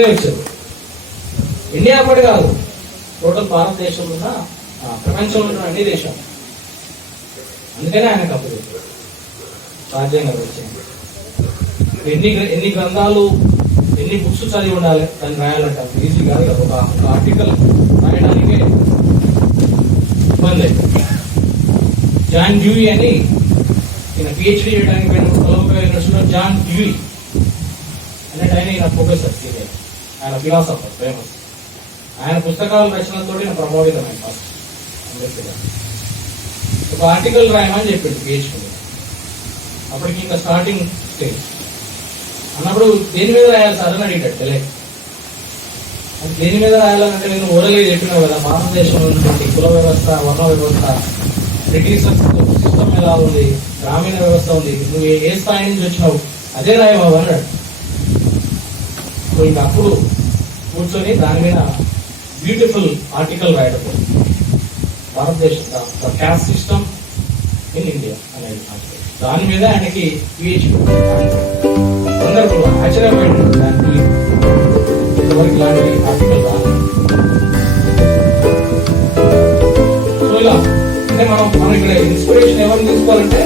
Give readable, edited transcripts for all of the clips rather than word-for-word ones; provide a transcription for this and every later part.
తెలుగే వచ్చారు. ఇండియా అప్పటి కాదు, టోటల్ భారతదేశంలో ఉన్న ప్రపంచంలో ఉన్న అన్ని దేశాలు. అందుకనే ఆయనకు అప్పుడు రాజ్యాంగం వచ్చింది. ఎన్ని గ్రంథాలు, ఎన్ని బుక్స్ చదివి ఉండాలి దాన్ని రాయాలంట. ఈజీ కాదు కదా, ఒక ఆర్టికల్ రాయడానికే ఇబ్బంది అయింది. జాన్ డ్యూయి అని ఈయన పిహెచ్డీ చేయడానికి కొలంబియా యూనివర్సిటీలో జాన్ డ్యూయి అన్నట్టు ఆయన ప్రొఫెసర్ సీనియర్, ఆయన ఫిలాసఫర్ ఫేమస్. ఆయన పుస్తకాల రచనలతో ప్రభావితమైన ఫస్ట్ అంబేద్కర్. ఒక ఆర్టికల్ రాయమని చెప్పిండు పిహెచ్డీ. అప్పటికి ఇంకా స్టార్టింగ్ స్టేజ్ అన్నప్పుడు దేని మీద రాయాలి సార్ అని అడిగాడు. తెలియదు దేని మీద రాయాలంటే, నేను ఓరలే చెప్పినావు కదా, భారతదేశంలో ఉన్నటువంటి కుల వ్యవస్థ, వర్ణ వ్యవస్థ, బ్రిటిష్ సిస్టమ్ ఎలా ఉంది, గ్రామీణ వ్యవస్థ ఉంది, నువ్వు ఏ స్థాయి నుంచి వచ్చినావు అదే రాయబాబు అన్నాడు. ఇంకా అప్పుడు కూర్చొని దాని మీద బ్యూటిఫుల్ ఆర్టికల్ రాయడం, భారతదేశం the cast system in India అనేది ఆర్టికల్. దాని మీద ఆయనకి పిహెచ్డీ. అందరూ ఆశ్చర్యపోయాడు, దానికి ఇంతవరకు ఇలాంటి ఆర్టికల్ రాదు. సో ఇలా అంటే మనం ఇక్కడ ఇన్స్పిరేషన్ ఎవరిని తీసుకోవాలంటే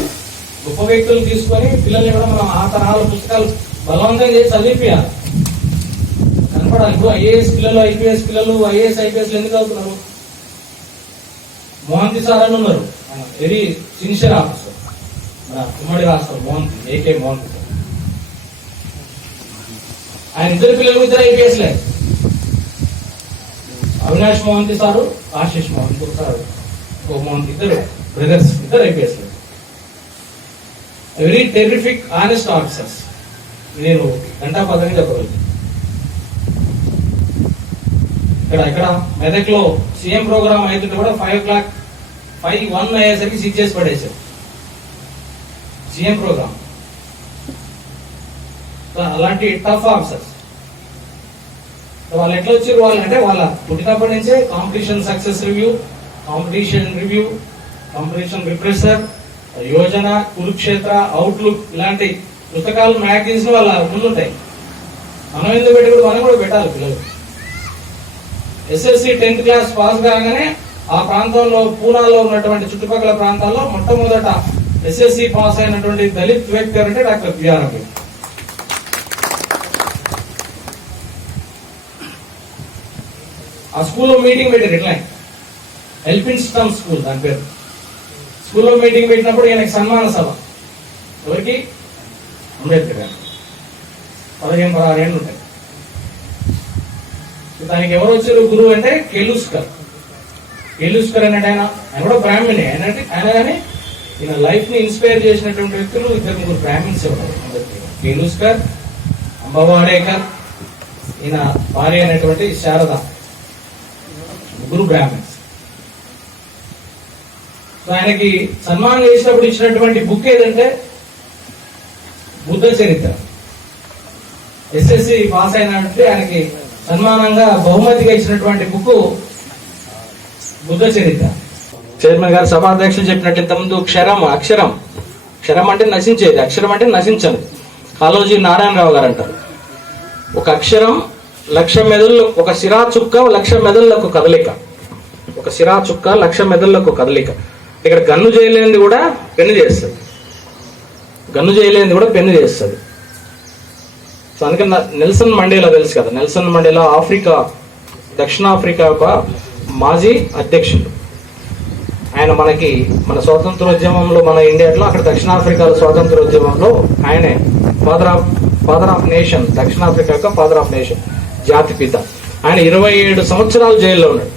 గొప్ప వ్యక్తులు తీసుకొని పిల్లల్ని కూడా మనం ఆ తరహాల పుస్తకాలు బలవంతం చేసి చదివిపియాలి, కనపడాలి. ఇప్పుడు ఐఏఎస్ పిల్లలు, ఐపీఎస్ పిల్లలు, ఐఏఎస్ ఐపీఎస్ ఎందుకు అవుతున్నారు? మోహంతి సార్ అని ఉన్నారు, వెరీ సిన్సియర్ ఆఫీసర్, మన ఉమ్మడి రాష్ట్రం మోహంతి, ఏకే మోహంతి సార్. ఆయన ఇద్దరు పిల్లలు ఇద్దరు ఐపీఎస్ లేదు, అవినాష్ మోహంతి సారు, ఆశీష్ మోహంతి సార్, మోహంతి, ఇద్దరు బ్రదర్స్, ఇద్దరు ఐపీఎస్ లేదు. Very terrific honest officers. నేను గంటాపదంగా చెప్పగలను. ఇక్కడ మెదక్ లో సీఎం ప్రోగ్రామ్ అవుతుంటే కూడా 5:01 అయ్యేసరికి సిక్ చేసి పడేశారు సీఎం ప్రోగ్రామ్. అలాంటి టఫ్ ఆఫీసర్స్. వాళ్ళు ఎట్లా వచ్చారు? వాళ్ళు అంటే వాళ్ళ పుట్టినప్పటి నుంచే competition success review, competition repressor, Yojana, Kurukshetra, outlook ఇలాంటి పుస్తకాలు, మ్యాగజైన్స్ వాళ్ళ ముందుంటాయి. మనం ఎందుకు పెట్టి మనం కూడా పెట్టాలి పిల్లలు. ఎస్ఎస్సి 10th క్లాస్ పాస్ కాగానే ఆ ప్రాంతంలో, పూనాలో ఉన్నటువంటి చుట్టుపక్కల ప్రాంతాల్లో మొట్టమొదట ఎస్ఎస్సి పాస్ అయినటువంటి దళిత్ వ్యక్తి అంటే డాక్టర్ బిఆర్ అంబేద్కర్. ఆ స్కూల్లో మీటింగ్ పెట్టారు, ఎట్లా ఎల్ఫిన్స్టన్ స్కూల్ దాని పేరు. స్కూల్లో మీటింగ్ పెట్టినప్పుడు ఈయనకి సన్మాన సభ. ఎవరికి? అంబేద్కర్ గారు. 15-16 ఏళ్ళు ఉంటాయి. దానికి ఎవరు వచ్చారు గురువు అంటే కెలుస్కర్ అన్నట్టు. ఆయన కూడా బ్రాహ్మణే ఆయన కానీ ఈయన లైఫ్ ని ఇన్స్పైర్ చేసినటువంటి వ్యక్తులు 2-3 బ్రాహ్మణ్స్ ఉన్నారు. కెలుస్కర్, అంబవాడేకర్, ఈయన భార్య అయినటువంటి శారద, ముగ్గురు బ్రాహ్మణ్స్. సో ఆయనకి సన్మానం చేసినప్పుడు ఇచ్చినటువంటి బుక్ ఏదంటే బుద్ధ చరిత్ర. ఎస్ఎస్సి పాస్ అయినట్టు ఆయనకి సన్మానంగా బహుమతిగా ఇచ్చినటువంటి బుక్ బుద్ధ చరిత్ర. చైర్మన్ గారు, సభాధ్యక్షులు చెప్పినట్టు ఇంతకుముందు క్షరం అంటే నశించేది, అక్షరం అంటే నశించదు. కాళోజీ నారాయణరావు గారు అంటారు, ఒక అక్షరం 1,00,000 మెదళ్ళు, ఒక సిరా చుక్క 1,00,000 మెదళ్లకు కదలిక, ఒక సిరా చుక్క 1,00,000 మెదళ్లకు కదలిక. ఇక్కడ గన్ను చేయలేనిది కూడా పెన్ను చేస్తుంది, సో అందుకని నెల్సన్ మండేలా తెలుసు కదా, నెల్సన్ మండేలా దక్షిణాఫ్రికా యొక్క మాజీ అధ్యక్షుడు. ఆయన మన స్వాతంత్రోద్యమంలో, మన ఇండియాలో, అక్కడ దక్షిణాఫ్రికాలో స్వాతంత్రోద్యమంలో ఆయనే ఫాదర్ ఆఫ్ నేషన్, దక్షిణాఫ్రికా యొక్క ఫాదర్ ఆఫ్ నేషన్, జాతిపిత. ఆయన 27 సంవత్సరాలు జైల్లో ఉన్నాడు.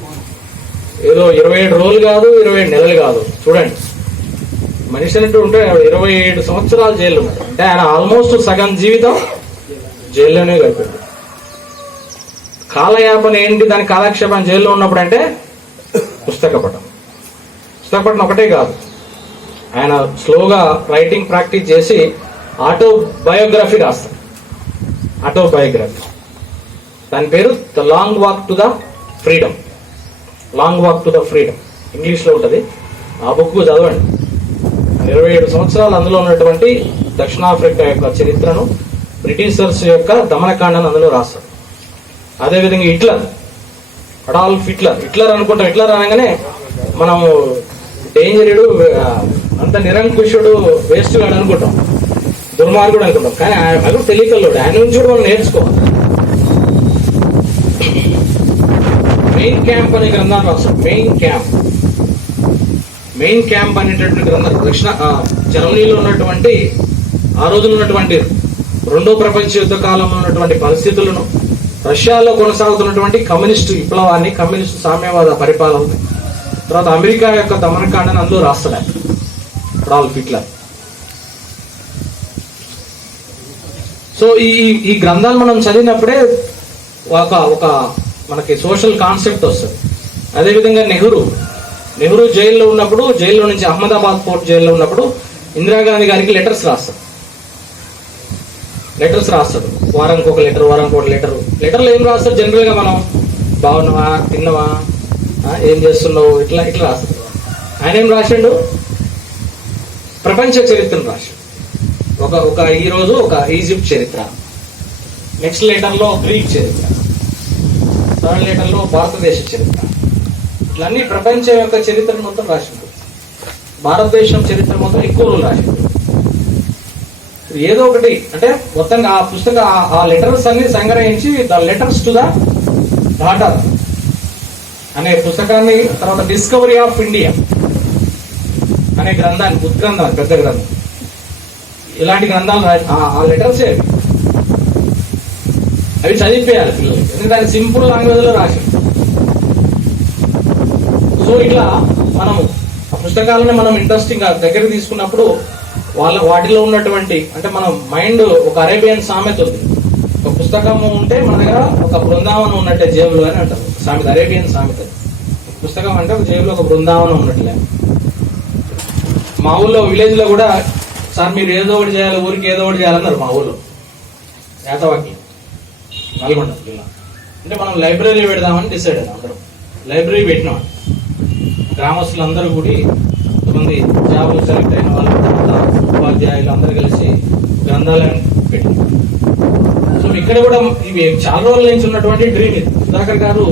ఏదో 27 రోజులు కాదు, 27 నెలలు కాదు. చూడండి, మనిషి అంటూ ఉంటే 27 సంవత్సరాలు జైల్లో ఉన్నాడు. అంటే ఆయన ఆల్మోస్ట్ సగం జీవితం జైల్లోనే గడిపాడు. కాలయాపన ఏంటి, దాని కాలక్షేపం జైల్లో ఉన్నప్పుడు అంటే పుస్తక పఠనం ఒకటే కాదు. ఆయన స్లోగా రైటింగ్ ప్రాక్టీస్ చేసి ఆటోబయోగ్రఫీ రాస్తాడు. దాని పేరు the long walk to the freedom. English లో ఉంటది. ఆ బుక్ చదవండి. 27 సంవత్సరాలు అందులో ఉన్నటువంటి దక్షిణాఫ్రికా యొక్క చరిత్రను, బ్రిటిషర్స్ యొక్క దమనకాండను అందులో రాస్తాడు. అదేవిధంగా అడాల్ఫ్ హిట్లర్ అనుకుంటాం. హిట్లర్ అనగానే మనము డేంజరుడు, అంత నిరంకుశుడు, వేస్ట్ గాడు అనుకుంటాం, దుర్మార్గుడు అనుకుంటాం. కానీ అది తెలియకల్లోడు. ఆయన నుంచి కూడా మనం నేర్చుకోవాలి. మెయిన్ క్యాంప్ అనే గ్రంథాన్ని రాస్తాడు. మెయిన్ క్యాంప్ అనేటటువంటి గ్రంథం జర్మనీలో ఉన్నటువంటి ఆ రోజులు ఉన్నటువంటి రెండో ప్రపంచ యుద్ధ కాలంలో ఉన్నటువంటి పరిస్థితులను, రష్యాలో కొనసాగుతున్నటువంటి కమ్యూనిస్టు విప్లవాన్ని, కమ్యూనిస్టు సామ్యవాద పరిపాలన, తర్వాత అమెరికా యొక్క దమనకాండని అందులో రాస్తాడు అడాల్ఫ్ హిట్లర్. సో ఈ గ్రంథాలు మనం చదివినప్పుడే ఒక మనకి సోషల్ కాన్సెప్ట్ వస్తుంది. అదేవిధంగా నెహ్రూ జైల్లో ఉన్నప్పుడు, జైల్లో నుంచి అహ్మదాబాద్ పోర్ట్ జైల్లో ఉన్నప్పుడు ఇందిరాగాంధీ గారికి లెటర్స్ రాస్తాడు. వారానికి ఒక లెటర్లో ఏం రాస్తాడు? జనరల్ గా మనం బాగున్నావా, తిన్నవా, ఏం చేస్తున్నావు, ఇట్లా రాస్తాడు. ఆయన ఏం రాశాడు? ప్రపంచ చరిత్రను రాశాడు. ఈ రోజు ఒక ఈజిప్ట్ చరిత్ర, నెక్స్ట్ లెటర్లో గ్రీక్ చరిత్ర, థర్డ్ లెటర్లో భారతదేశ చరిత్ర, ఇట్లా అన్ని ప్రపంచం యొక్క చరిత్ర మొత్తం రాసిండు. భారతదేశం చరిత్ర మొత్తం ఎక్కువ రోజులు రాసిండు. ఏదో ఒకటి అంటే మొత్తంగా ఆ పుస్తక ఆ లెటర్స్ అన్ని సంగ్రహించి the letters to the daughter అనే పుస్తకాన్ని, తర్వాత డిస్కవరీ ఆఫ్ ఇండియా అనే గ్రంథాన్ని, ఉత్గ్రంథాన్ని, పెద్ద గ్రంథం, ఇలాంటి గ్రంథాలు ఆ లెటర్స్ అవి చదివిపోయాలి పిల్లలకి. ఎందుకంటే దాన్ని సింపుల్ లాంగ్వేజ్ లో రాసి. సో ఇట్లా మనము ఆ పుస్తకాలను మనం ఇంట్రెస్టింగ్ గా దగ్గర తీసుకున్నప్పుడు వాటిలో ఉన్నటువంటి, అంటే మనం మైండ్ ఒక అరేబియన్ సామెత ఉంది. ఒక పుస్తకం ఉంటే మన దగ్గర ఒక బృందావనం ఉన్నట్టే జేబులో అని అంటారు సామెత, అరేబియన్ సామెత. పుస్తకం అంటే ఒక జేబులో ఒక బృందావనం ఉన్నట్లే. మా ఊళ్ళో విలేజ్ లో కూడా, సార్ మీరు ఏదో ఒకటి చేయాలి, ఊరికి ఏదో ఒకటి చేయాలన్నారు మా ఊళ్ళో. ఏతవాకి నల్గొండ జిల్లా. అంటే మనం లైబ్రరీ పెడదామని డిసైడ్ అయ్యాం. అందరం లైబ్రరీ పెట్టినాం. గ్రామస్తులు అందరూ కూడి, కొంతమంది జాబులు సెలెక్ట్ అయిన వాళ్ళు, ఉపాధ్యాయులు అందరూ కలిసి గ్రంథాలయం పెట్టినాం. సో ఇక్కడ కూడా ఇవి చాలా రోజుల నుంచి ఉన్నటువంటి డ్రీమ్ ఇది. సుధాకర్ గారు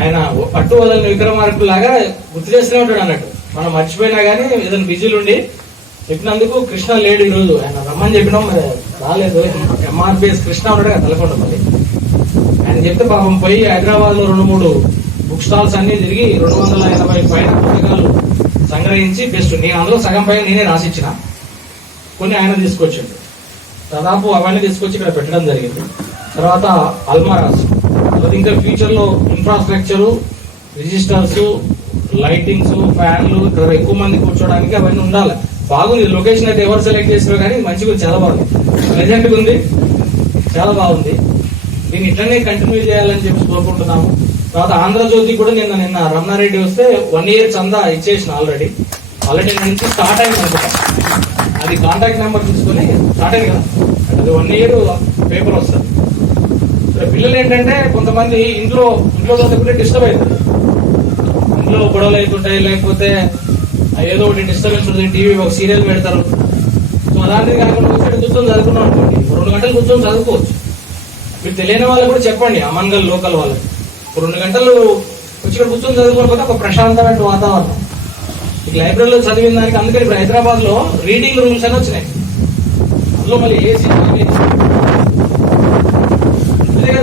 ఆయన పట్టు వదలని విక్రమార్కుడు లాగా గుర్తు చేస్తూనే ఉంటాడు అన్నట్టు. మనం మర్చిపోయినా కానీ ఏదైనా బిజీలు ఉండి చెప్పినందుకు. కృష్ణ లేడు ఈరోజు, ఆయన రమ్మని చెప్పినాం, మరి రాలేదు. ఎంఆర్పిఎస్ కృష్ణ ఉన్నాడు కదా తలకొండ మళ్ళీ. ఆయన చెప్తే పాపం పోయి హైదరాబాద్ లో 2-3 బుక్ స్టాల్స్ అన్ని తిరిగి 280 పైన పుస్తకాలు సంగ్రహించి బెస్ట్. నేను అందులో సగం పైన నేనే రాసిచ్చిన, కొన్ని ఆయన తీసుకొచ్చిండు. దాదాపు అవన్నీ తీసుకొచ్చి ఇక్కడ పెట్టడం జరిగింది. తర్వాత అల్మారాస్, తర్వాత ఇంకా ఫ్యూచర్ లో ఇన్ఫ్రాస్ట్రక్చరు, రిజిస్టర్స్, లైటింగ్స్, ఫ్యాన్లు, ఇక్కడ ఎక్కువ మంది కూర్చోడానికి అవన్నీ ఉండాలి. బాగుంది లొకేషన్ అయితే, ఎవరు సెలెక్ట్ చేసినా కానీ మంచిగా చాలా బాగుంది, ప్రెజెంట్ గా ఉంది, చాలా బాగుంది. దీన్ని ఇట్లనే కంటిన్యూ చేయాలని చెప్పి కోరుకుంటున్నాము. తర్వాత ఆంధ్రజ్యోతి కూడా నిన్న రమణారెడ్డి వస్తే 1 year చందా ఇచ్చేసిన ఆల్రెడీ నుంచి స్టార్ట్ అయింది అనుకుంటా. అది కాంటాక్ట్ నెంబర్ తీసుకుని స్టార్ట్ అయింది కదా, అది 1 year పేపర్ వస్తుంది. పిల్లలు ఏంటంటే కొంతమంది ఇంట్లో చదువుకుంటే డిస్టర్బ్ అవుతుంది, ఇంట్లో గొడవలు అవుతుంటాయి, లేకపోతే ఏదో ఒకటి డిస్టర్బెన్స్ ఉంటుంది, టీవీ ఒక సీరియల్ పెడతారు. సో అలాంటిది కాకుండా వచ్చి కూర్చొని చదువుకున్నాం అనుకోండి, 2 గంటలు కూర్చొని చదువుకోవచ్చు. మీరు తెలియని వాళ్ళకి కూడా చెప్పండి, అమన్గల్ లోకల్ వాళ్ళకి 2 గంటలు వచ్చి ఇక్కడ కూర్చొని చదువుకోకపోతే ఒక ప్రశాంతమైన వాతావరణం. ఈ లైబ్రరీలో చదివిన దానికి అందుకని ఇప్పుడు హైదరాబాద్ లో రీడింగ్ రూమ్స్ అని వచ్చినాయి. అందులో మళ్ళీ ఏసీ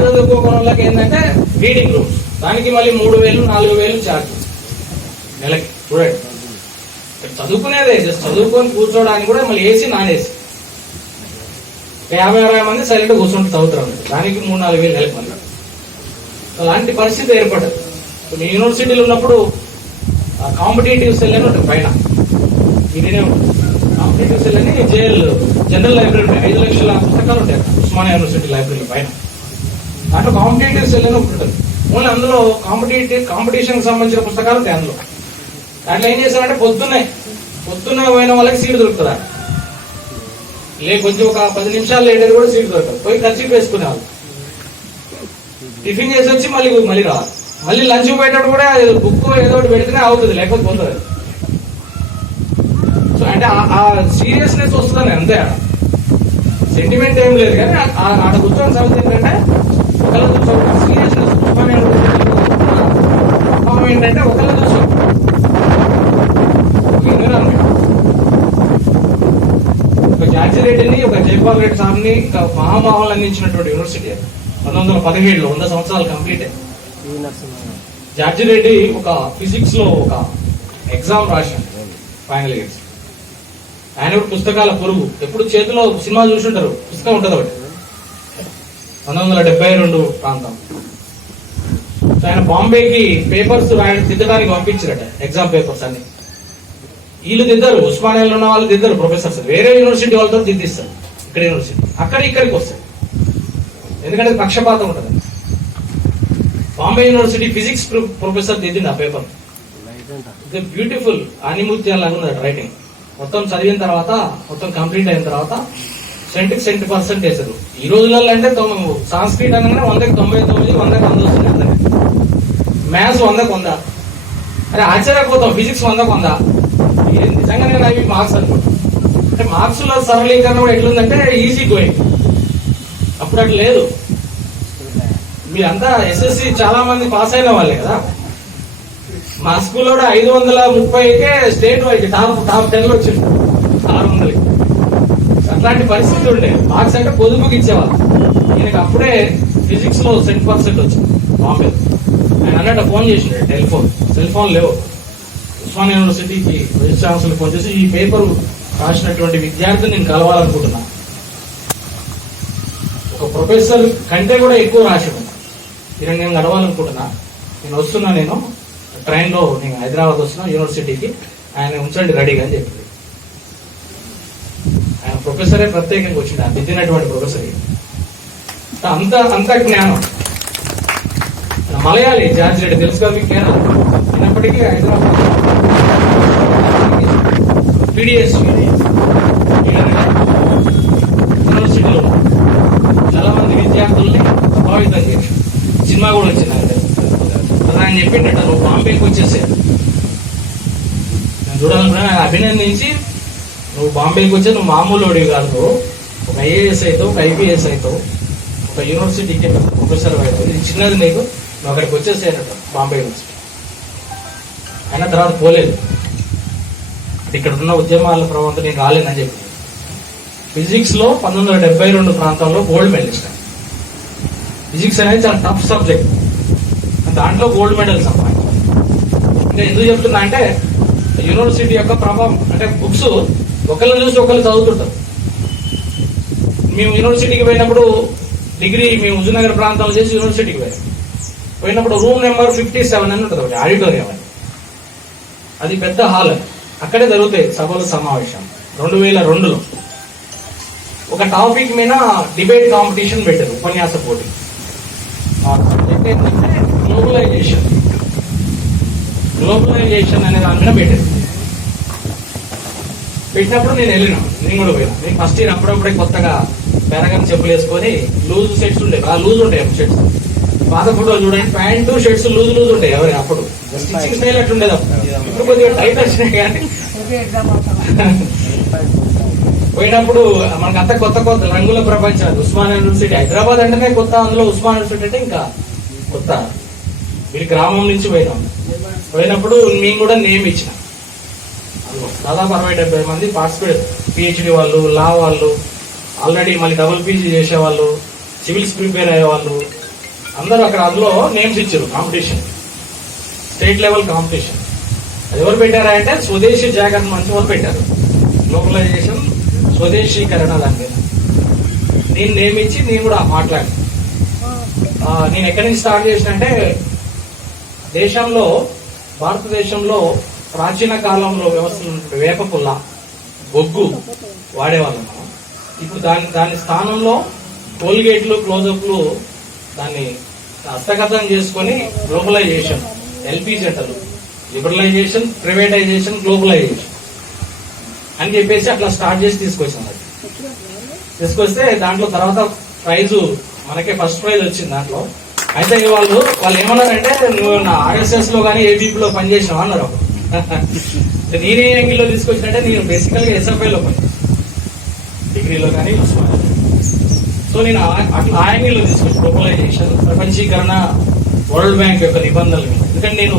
చదువుకోవడం వాళ్ళకి ఏంటంటే రీడింగ్ రూమ్స్, దానికి మళ్ళీ 3,000-4,000 ఛార్జ్ నెలకి. చూడండి, చదువుకునేదే, జస్ట్ చదువుకొని కూర్చోడానికి కూడా మళ్ళీ ఏసీ, నాన్ ఏసీ. 50-60 మంది సైలెంట్ కూర్చుంటూ చదువుతారు, దానికి 3,000-4,000 నెలకు మంది. అలాంటి పరిస్థితి ఏర్పడదు. మీ యూనివర్సిటీలో ఉన్నప్పుడు కాంపిటేటివ్ సెల్ అని ఉంటుంది పైన, ఇదేనే కాంపిటేటివ్ సెల్ అని జనరల్ లైబ్రరీ ఉంటాయి, 5 లక్షల పుస్తకాలు ఉంటాయి ఉస్మానియా యూనివర్సిటీ లైబ్రరీ పైన. దాంట్లో కాంపిటేటివ్ సెల్ అని ఒకటి ఉంటుంది. ఓన్లీ అందులో కాంపిటీషన్ సంబంధించిన పుస్తకాలు ఉంటాయి అందులో. దాంట్లో ఏం చేస్తారంటే పొద్దున్నే పోయిన వాళ్ళకి సీట్ దొరుకుతుందా, కొంచెం ఒక 10 నిమిషాలు లేట్ కూడా సీట్ దొరకదు. పోయి ఖర్చు వేసుకునేవాళ్ళు, టిఫిన్ చేసి వచ్చి మళ్ళీ రావాలి. మళ్ళీ లంచ్ పోయేటప్పుడు కూడా బుక్ ఏదో ఒకటి పెడితేనే అవుతుంది, లేకపోతే పొందదు. సో అంటే ఆ సీరియస్నెస్ వస్తుంది అంతే, సెంటిమెంట్ ఏం లేదు. కానీ ఆడ కూర్చొని చదివితే ఏంటంటే ఒకళ్ళ చూసి ఒక సీరియస్నెస్ ప్రభావం ఏంటంటే ఒకళ్ళ చూసి ఒక జార్జి రెడ్డిని, ఒక జైపాల్ రెడ్డి సార్ని ఇంకా మహామహల్ అందించినటువంటి యూనివర్సిటీ 1917లో 100 సంవత్సరాలు కంప్లీట్ అయ్యి. జార్జి రెడ్డి ఒక ఫిజిక్స్ లో ఒక ఎగ్జామ్ రాశాడు ఫైనల్ ఇయర్స్. ఆయన కూడా పుస్తకాల పొరుగు, ఎప్పుడు చేతిలో సినిమా చూసుంటారు, పుస్తకం ఉంటుంది ఒకటి 1972 ప్రాంతం. ఆయన బాంబేకి పేపర్స్ దిద్దడానికి పంపించారట, ఎగ్జామ్ పేపర్స్ అన్ని. వీళ్ళు దిద్దరు, ఉస్మానియాలో ఉన్న వాళ్ళు దిద్దరు, ప్రొఫెసర్స్ వేరే యూనివర్సిటీ వాళ్ళతో దిద్దిస్తారు. ఇక్కడ యూనివర్సిటీ అక్కడ ఇక్కడికి వస్తారు, ఎందుకంటే పక్షపాతం ఉంటుంది. బాంబే యూనివర్సిటీ ఫిజిక్స్ ప్రొఫెసర్ దిద్దింది ఆ పేపర్. బ్యూటిఫుల్ ఆనిముత్యాలు లాగా రైటింగ్. మొత్తం చదివిన తర్వాత, మొత్తం కంప్లీట్ అయిన తర్వాత 100% వేసారు. ఈ రోజులలో అంటే సంస్కృత్ అనగానే 100కి 99, 100కి 100 వస్తుంది అందరికి. మ్యాథ్స్ 100కి 100. అరే ఆశ్చర్యపోతాం, ఫిజిక్స్ 100కి 100. నిజంగానే అవి మార్క్స్ అనుకుంటాం. అంటే మార్క్స్ లో సరళీకరణ కూడా ఎట్లుందంటే ఈజీ గోయింగ్. అప్పుడు అట్లా లేదు. మీరంతా ఎస్ఎస్సి చాలా మంది పాస్ అయిన వాళ్ళే కదా. మా స్కూల్లో 530కే స్టేట్ వైజ్ టాప్ 10 వచ్చింది 600కి. అట్లాంటి పరిస్థితి ఉండే. మార్క్స్ అంటే పొదుపుకి ఇచ్చేవాళ్ళు. ఈయనకి అప్పుడే ఫిజిక్స్ లో 100% వచ్చింది బాంబే. ఆయన అన్నట్టు ఫోన్ చేసిండే, సెల్ ఫోన్ లేవు. ఉస్మానియా యూనివర్సిటీకి వైస్ ఛాన్సలర్ ఫోన్ చేసి ఈ పేపర్ రాసినటువంటి విద్యార్థిని నేను కలవాలనుకుంటున్నా. ఒక ప్రొఫెసర్ కంటే కూడా ఎక్కువ రాశాడు. నేను కలవాలనుకుంటున్నా, నేను ట్రైన్ లో నేను హైదరాబాద్ వస్తున్నా యూనివర్సిటీకి, ఆయన ఉంచండి రెడీగా అని చెప్పింది. ఆయన ప్రొఫెసరే ప్రత్యేకంగా వచ్చింది, ఆయన దిద్దినటువంటి ప్రొఫెసర్. అంత జ్ఞానం. మలయాళి జార్జి రెడ్డి తెలుసు కదా మీకు. కేరళ అయినప్పటికీ హైదరాబాద్ పీడిఎస్ యూనివర్సిటీలో చాలా మంది విద్యార్థుల్ని ప్రభావితం చేశారు. సినిమా కూడా వచ్చింది ఆయన చెప్పిండట, నువ్వు బాంబేకి వచ్చేసే, నేను చూడాలనుకున్నా. అభినందించి, నువ్వు బాంబేకి వచ్చే నువ్వు మామూలు కాదు, ఒక ఐఏఎస్ అవుతావు, ఒక ఐపీఎస్ అవుతావు, ఒక యూనివర్సిటీకి ప్రొఫెసర్ అవుతావు, ఇది చిన్నది నీకు, నువ్వు అక్కడికి వచ్చేసేనట బాంబే యూనివర్సిటీ. అయినా తర్వాత పోలేదు. ఇక్కడ ఉన్న ఉద్యమాల ప్రభావంతో నేను రాలేదని చెప్పి ఫిజిక్స్ లో 1972 ప్రాంతంలో గోల్డ్ మెడలిస్ట్. ఫిజిక్స్ అనేది చాలా టఫ్ సబ్జెక్ట్, దాంట్లో గోల్డ్ మెడల్ సంపాదించారు. అంటే ఎందుకు చెప్తున్నా అంటే యూనివర్సిటీ యొక్క ప్రభావం. అంటే బుక్స్ ఒకళ్ళని చూసి ఒకళ్ళు చదువుతుంటారు. మేము యూనివర్సిటీకి పోయినప్పుడు డిగ్రీ మేము హుజూర్నగర్ ప్రాంతంలో చేసి యూనివర్సిటీకి పోయినప్పుడు రూమ్ నెంబర్ 57 అని ఉంటుంది ఒకటి, ఆడిటోరియం అని. అది పెద్ద హాల్, అక్కడే జరుగుతాయి సభలు సమావేశం. 2002లో ఒక టాపిక్ మీద డిబేట్ కాంపిటీషన్ పెట్టారు, ఉపన్యాస పోటీ. ఏంటంటే గ్లోబలైజేషన్ అనే దాని మీద పెట్టినప్పుడు నేను కూడా పోయినా. నేను ఫస్ట్ ఇయర్ అప్పుడప్పుడే కొత్తగా పెరగని చెప్పులు వేసుకొని లూజ్ సెట్స్ ఉండే, బాగా లూజ్ ఉంటాయి షర్ట్స్. పాత ఫోటోలు చూడండి, ప్యాంటు షర్ట్స్ లూజ్ ఉంటాయి. ఎవరి అప్పుడు స్టిచ్చింగ్ స్టైల్ అట్లుండేది. ఇప్పుడు కొద్దిగా టైట్ వచ్చినాయి. కానీ పోయినప్పుడు మనకంతా కొత్త రంగుల ప్రపంచం. ఉస్మానియా యూనివర్సిటీ హైదరాబాద్ అంటేనే కొత్త, అందులో ఉస్మానియా యూనివర్సిటీ అంటే ఇంకా కొత్త. మీరు గ్రామం నుంచి పోయినప్పుడు మేము కూడా నేమ్ ఇచ్చిన. దాదాపు 60-70 మంది పార్టిసిపేట్, పిహెచ్డి వాళ్ళు, లా వాళ్ళు, ఆల్రెడీ మళ్ళీ డబుల్ పీజీ చేసేవాళ్ళు, సివిల్స్ ప్రిపేర్ అయ్యేవాళ్ళు అందరూ అక్కడ అందులో నేమ్స్ ఇచ్చారు. Competition, state level competition. అది ఎవరు పెట్టారా అంటే స్వదేశీ జాగరణ మంచి వాళ్ళు పెట్టారు. గ్లోబలైజేషన్, స్వదేశీకరణ దాని మీద నేను నేమించి నేను కూడా మాట్లాడాను. నేను ఎక్కడి నుంచి స్టార్ట్ చేసిన అంటే దేశంలో, భారతదేశంలో ప్రాచీన కాలంలో వ్యవస్థలు వేప పుల్ల, బొగ్గు వాడేవాళ్ళం మనం. ఇప్పుడు దాని స్థానంలో కోల్గేట్లు, క్లోజప్లు దాన్ని హస్తగతం చేసుకొని గ్లోబలైజేషన్, ఎల్పిజి అంటారు, లిబరలైజేషన్, ప్రైవేటైజేషన్, గ్లోబలైజేషన్ అని చెప్పేసి అట్లా స్టార్ట్ చేసి తీసుకొచ్చాం. తీసుకొస్తే దాంట్లో తర్వాత ప్రైజు మనకే ఫస్ట్ ప్రైజ్ వచ్చింది దాంట్లో. అయితే వాళ్ళు ఏమన్నారంటే, నువ్వు నా ఆర్ఎస్ఎస్ లో కానీ ఏబీపీలో పనిచేసినావు అన్నారు. నేనే యాంగిల్లో తీసుకొచ్చినట్టే, నేను బేసికల్ గా ఎస్ఎఫ్ఐలో పని, డిగ్రీలో కానీ. సో నేను అట్లా ఆ యాంగిల్లో తీసుకొచ్చి గ్లోబలైజేషన్, ప్రపంచీకరణ, వరల్డ్ బ్యాంక్ యొక్క నిబంధనలు మీద. ఎందుకంటే నేను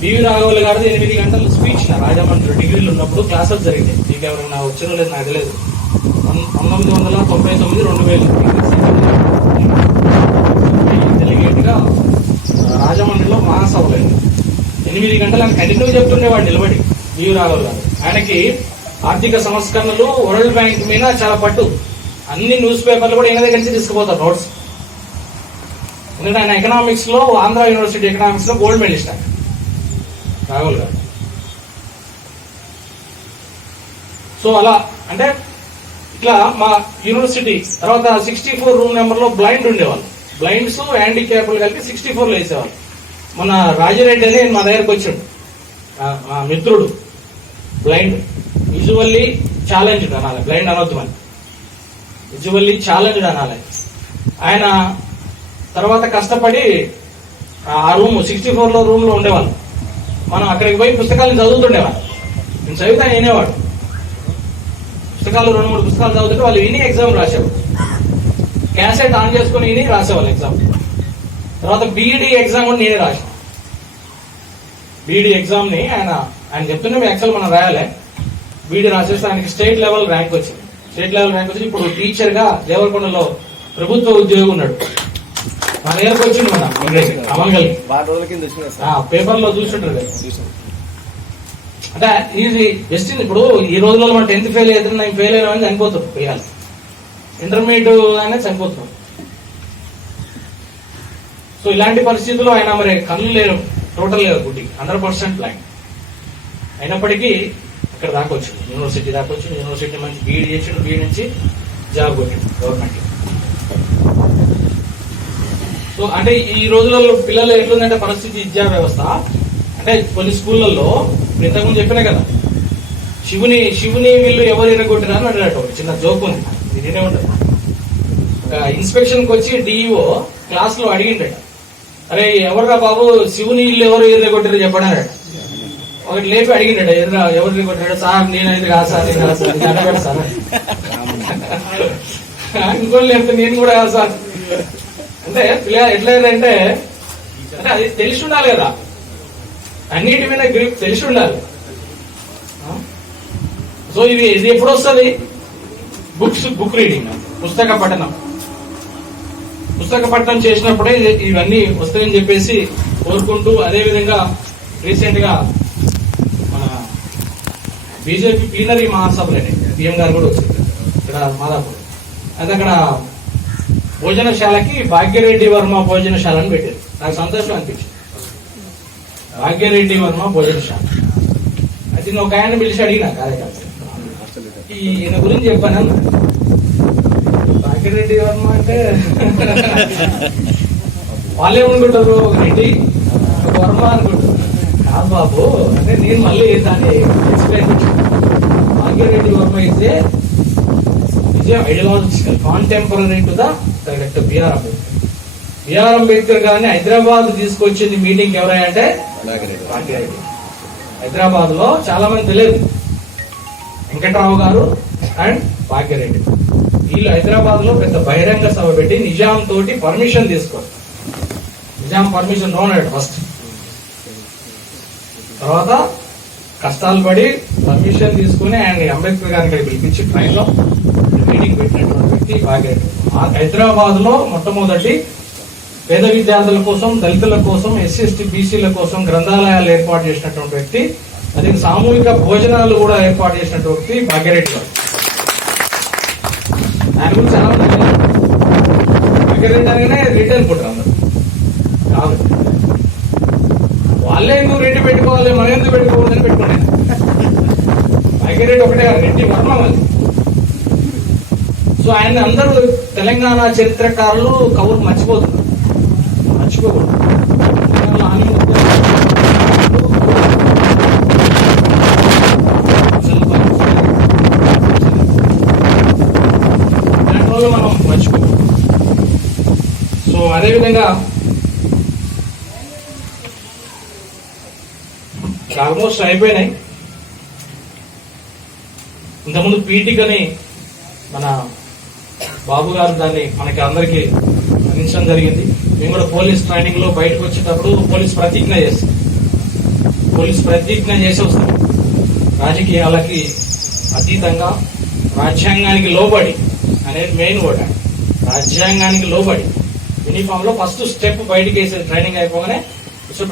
బివి రాఘవులు గారిది 8 గంటల స్పీచ్ నా రాజమండ్రి డిగ్రీలు ఉన్నప్పుడు క్లాసెస్ జరిగింది. మీకు ఎవరైనా వచ్చినో లేదు నాకు తెలియదు. 1999 2000 డెలిగేట్ గా రాజమండ్రిలో మహాసభలు 8 గంటలు ఆయన కంటిన్యూ చెప్తుండేవాడు నిలబడి. బివి రాఘవులు గారు ఆయనకి ఆర్థిక సంస్కరణలు, వరల్డ్ బ్యాంక్ మీద చాలా పట్టు. అన్ని న్యూస్ పేపర్లు కూడా ఈయన దగ్గర నుంచి తీసుకుపోతారు నోట్స్. ఎందుకంటే ఆయన ఎకనామిక్స్ లో ఆంధ్ర యూనివర్సిటీ ఎకనామిక్స్ లో గోల్డ్ మెడలిస్ట్ ఆయన రాఘవులు గారు. సో అలా అంటే ఇట్లా మా యూనివర్సిటీ తర్వాత 64 రూమ్ నెంబర్ లో బ్లైండ్ ఉండేవాళ్ళు. బ్లైండ్స్ హ్యాండిక్యాప్లు కలిపి 64 లో వేసేవాళ్ళు. మన రాజిరెడ్డి అని మా దగ్గరకు వచ్చాడు, మా మిత్రుడు, బ్లైండ్, విజువల్లీ ఛాలెంజ్డ్ అనాలి, బ్లైండ్ అనొద్దు అని, విజువల్లీ ఛాలెంజ్డ్ అనాలి. ఆయన తర్వాత కష్టపడి ఆ రూమ్ 64 లో రూమ్ లో ఉండేవాళ్ళు. మనం అక్కడికి పోయి పుస్తకాలను చదువుతుండేవాడు. నేను చదివితే ఆయన వినేవాడు. పుస్తకాలు 2-3 పుస్తకాలు చదువుతుంటే వాళ్ళు విని ఎగ్జామ్ రాసేవారు. క్యాసెట్ ఆన్ చేసుకుని విని రాసేవాళ్ళు ఎగ్జామ్. తర్వాత బీఈడీ ఎగ్జామ్ కూడా నేనే రాశాను. బీఈడీ ఎగ్జామ్ ని ఆయన చెప్తుంటే మీ ఎక్సెల్ మనం రాయాలి. బీఈడీ రాసేస్తే ఆయనకి స్టేట్ లెవెల్ ర్యాంక్ వచ్చింది. స్టేట్ లెవెల్ ర్యాంక్ వచ్చి ఇప్పుడు టీచర్ గా దేవరకొండలో ప్రభుత్వ ఉద్యోగి ఉన్నాడు. మా దగ్గరకు వచ్చింది మన అమల్గల్ పేపర్ లో చూస్తుంటారు కదా. అంటే ఇది బెస్ట్. ఇప్పుడు ఈ రోజుల్లో మనం 10th ఫెయిల్ అయితే నేను ఫెయిల్ అయినా చనిపోతాడు పిల్లలు, ఇంటర్మీడియట్ అయినా చనిపోతున్నాం. సో ఇలాంటి పరిస్థితుల్లో ఆయన మరి కళ్ళు లేరు, టోటల్ లేరు, గుడ్డి 100% బ్లైండ్ అయినప్పటికీ ఇక్కడ దాకొచ్చు, యూనివర్సిటీ దాకొచ్చు. యూనివర్సిటీ మంచి బీఈడీ చేసిండు, బీఈడీ నుంచి జాబ్ కొట్టిండు గవర్నమెంట్. సో అంటే ఈ రోజులలో పిల్లలు ఎట్లుందంటే పరిస్థితి, విద్యా వ్యవస్థ అంటే కొన్ని స్కూళ్లలో ఇంతకుముందు చెప్పినా కదా, శివుని వీళ్ళు ఎవరు ఎరగొట్టినా అని అడిగాడు. ఒక చిన్న జోక్ ఉంది, ఇదే ఉండదు. ఒక ఇన్స్పెక్షన్ కి వచ్చి డిఈఓ క్లాస్ లో అడిగిండట, అరే ఎవర్రా బాబు శివుని ఇల్లు ఎవరు ఎర్రగొట్టారో చెప్పడా. ఒకటి లేపి అడిగిండట, ఎవరు ఎర్రగొట్టాడు. సార్ నేనైతే కాదు సార్, నేను కాదు సార్, ఇంకోటి లేకపోతే నేను కూడా కాదు సార్. అంటే ఎట్లయిందంటే అంటే అది తెలిసి ఉండాలి కదా, అన్నిటి మీద గ్రిప్ తెలిసి ఉండాలి. సో ఇది ఎప్పుడు వస్తుంది? బుక్ రీడింగ్, పుస్తక పఠనం చేసినప్పుడే ఇవన్నీ వస్తాయని చెప్పేసి కోరుకుంటూ, అదేవిధంగా రీసెంట్ గా మన బీజేపీ ప్లీనరీ మహాసభలని పిఎం గారు కూడా వచ్చింది ఇక్కడ మాదాపూర్. అయితే అక్కడ భోజనశాలకి భాగ్యరెడ్డి వర్మ భోజనశాలని పెట్టారు. నాకు సంతోషం అనిపించింది. భాగ్యరెడ్డి వర్మ భోజనశాల అయితే నేను ఒక ఆయన పిలిచి అడిగిన కార్యకర్త, ఈయన గురించి చెప్పాను. భాగ్యరెడ్డి వర్మ అంటే వాళ్ళే అనుకుంటారు, ఒక రెడ్డి ఒక వర్మ అనుకుంటారు. కాదు బాబు అంటే నేను మళ్ళీ దాన్ని ఎక్స్ప్లెయిన్ చేశాను. భాగ్యరెడ్డి వర్మ అయితే ideological contemporary to the director BR Ambedkar గారిని హైదరాబాద్ తీసుకొచ్చింది మీటింగ్ ఎవరంటే భాగ్యరెడ్డి. హైదరాబాద్ లో చాలా మంది తెలియదు, వెంకట్రావు గారు అండ్ భాగ్యరెడ్డి వీళ్ళు హైదరాబాద్ లో పెద్ద బహిరంగ సభ పెట్టి నిజాం తోటి పర్మిషన్ తీసుకోరు. నిజాం పర్మిషన్ నోనాడు ఫస్ట్, తర్వాత కష్టాలు పడి పర్మిషన్ తీసుకుని ఆయన అంబేద్కర్ గారిని ఇక్కడ పిలిపించి ట్రైన్ లో మీటింగ్ పెట్టినటువంటి వ్యక్తి భాగ్యరెడ్డి. హైదరాబాద్ లో మొట్టమొదటి పేద విద్యార్థుల కోసం, దళితుల కోసం, ఎస్సీ ఎస్టీ బీసీల కోసం గ్రంథాలయాలు ఏర్పాటు చేసినటువంటి వ్యక్తి. అదే సామూహిక భోజనాలు కూడా ఏర్పాటు చేసినటువంటి వ్యక్తి భాగ్యరెడ్డి గారు. ఆయన గురించి చాలా మంది భాగ్యరెడ్డి అనగానే రెడ్డి అనుకుంటారు అందరు. కాదు, వాళ్ళే ఎందుకు రెడ్డి పెట్టుకోవాలి, మనం ఎందుకు పెట్టుకోవాలని పెట్టుకున్నాను. భాగ్యరెడ్డి ఒకటే రెడ్డి వర్మ అది. సో ఆయన అందరూ తెలంగాణ చరిత్రకారులు కవులు మర్చిపోతున్నారు, మర్చిపోకూడదు. దానివల్ల మనం మర్చిపోకూడదు. సో అదేవిధంగా ఆల్మోస్ట్ అయిపోయినాయి. ఇంతకుముందు పీఠికని మన బాబు గారు దాన్ని మనకి అందరికీ అందించడం జరిగింది. మేము కూడా పోలీస్ ట్రైనింగ్ లో బయటకు వచ్చేటప్పుడు పోలీస్ ప్రతిజ్ఞ చేసి వస్తాం. రాజకీయాలకి అతీతంగా రాజ్యాంగానికి లోబడి అనేది మెయిన్ వర్డ్. రాజ్యాంగానికి లోబడి యూనిఫామ్ లో ఫస్ట్ స్టెప్ బయటకు వేసే ట్రైనింగ్ అయిపోగానే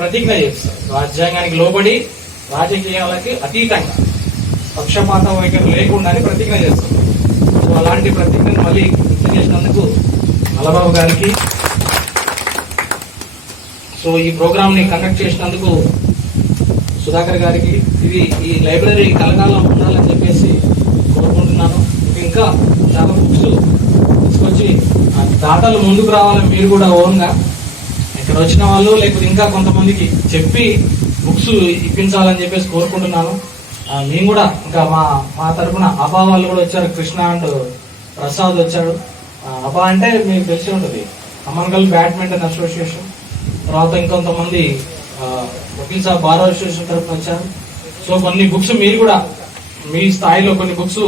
ప్రతిజ్ఞ చేస్తారు. రాజ్యాంగానికి లోబడి రాజకీయాలకి అతీతంగా పక్షపాత వైఖరి లేకుండానే ప్రతిజ్ఞ చేస్తారు. సో అలాంటి ప్రతిజ్ఞను మళ్ళీ గుర్తు చేసినందుకు నల్లబాబు గారికి, సో ఈ ప్రోగ్రామ్ ని కండక్ట్ చేసినందుకు సుధాకర్ గారికి, ఇది ఈ లైబ్రరీ కలకాలం ఉండాలని చెప్పేసి కోరుకుంటున్నాను. ఇంకా చాలా బుక్స్ తీసుకొచ్చి దాతలు ముందుకు రావాలని మీరు కూడా ఓన్గా ఇక్కడ వచ్చిన వాళ్ళు లేకపోతే ఇంకా కొంతమందికి చెప్పి బుక్స్ ఇప్పించాలని చెప్పేసి కోరుకుంటున్నాను. మేము కూడా ఇంకా మా తరఫున అబా వాళ్ళు కూడా వచ్చారు. కృష్ణ అండ్ ప్రసాద్ వచ్చాడు. అబా అంటే మీకు తెలిసి ఉంటుంది, అమన్గల్ బ్యాడ్మింటన్ అసోసియేషన్. తర్వాత ఇంకొంతమంది వకీల్ సాబ్ బార్ అసోసియేషన్ తరఫున వచ్చారు. సో కొన్ని బుక్స్ మీరు కూడా మీ స్థాయిలో కొన్ని బుక్స్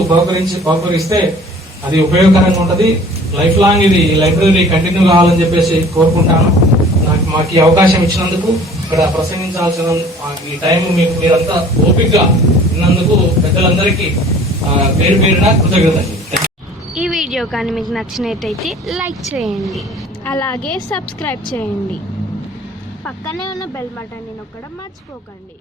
బహుకరిస్తే అది ఉపయోగకరంగా ఉంటుంది. లైఫ్ లాంగ్ ఇది లైబ్రరీ కంటిన్యూ కావాలని చెప్పేసి కోరుకుంటాను. మాకు ఈ అవకాశం ఇచ్చినందుకు, ఇక్కడ ప్రసంగించాల్సిన ఈ టైం మీకు మీరంతా ఓపికగా ఉన్నందుకు పెద్దలందరికీ పేరు పేరున కృతజ్ఞతలు. ఈ వీడియో కానీ మీకు నచ్చినట్టయితే లైక్ చేయండి, అలాగే సబ్స్క్రైబ్ చేయండి. పక్కనే ఉన్న బెల్ బటన్ని నొక్కడం మర్చిపోకండి.